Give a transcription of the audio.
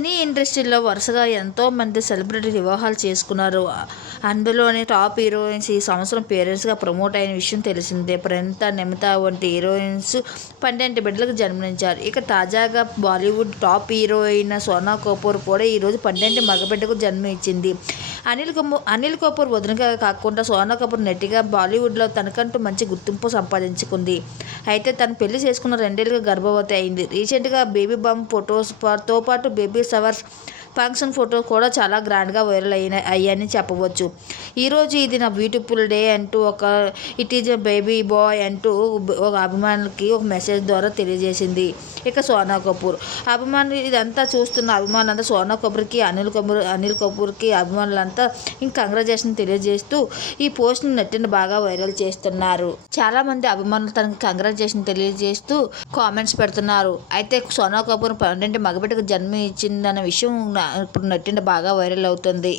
సినీ ఇండస్ట్రీలో వరుసగా ఎంతో మంది సెలబ్రిటీ వివాహాలు చేసుకున్నారు. అందులోనే టాప్ హీరోయిన్స్ ఈ సంవత్సరం పేరెంట్స్గా ప్రమోట్ అయిన విషయం తెలిసిందే. ప్రణిత నిమిత వంటి హీరోయిన్స్ పన్నెండు బిడ్డలకు జన్మనించారు ఇక తాజాగా Bollywood top heroine Sona Kapoor కూడా ఈరోజు పన్నెండు మగబిడ్డకు జన్మ ఇచ్చింది అనిల్ కపూర్ అనిల్ కపూర్ వదినగా కాకుండా సోనా కపూర్ నెట్టిగా బాలీవుడ్లో తనకంటూ మంచి గుర్తింపు సంపాదించుకుంది. అయితే తను పెళ్ళి చేసుకున్న రెండేళ్ళుగా గర్భవతి అయింది. రీసెంట్గా బేబీ బమ్ ఫొటోస్తో పాటు బేబీ సవర్స్ ఫంక్షన్ ఫోటో కూడా చాలా గ్రాండ్గా వైరల్ అయిన అయ్యాయని చెప్పవచ్చు. ఈరోజు ఇది నా బ్యూటిఫుల్ డే అంటూ ఒక ఇట్ ఈజ్ బేబీ బాయ్ అంటూ ఒక అభిమానులకి ఒక మెసేజ్ ద్వారా తెలియజేసింది. ఇక సోనా కపూర్. అభిమానులు ఇదంతా చూస్తున్న అభిమానులంతా సోనా కపూర్కి అనిల్ కపూర్ అనిల్ కపూర్కి అభిమానులంతా ఇంక కంగ్రాచులేషన్ తెలియజేస్తూ ఈ పోస్ట్ని నెట్టిన బాగా వైరల్ చేస్తున్నారు. చాలామంది అభిమానులు తనకి కంగ్రాచులేషన్ తెలియజేస్తూ కామెంట్స్ పెడుతున్నారు. అయితే సోనా కపూర్ పన్నెండు మగబిడ్డకు జన్మ ఇచ్చిందన్న విషయం ఇప్పుడు నటింట బాగా వైరల్ అవుతుంది.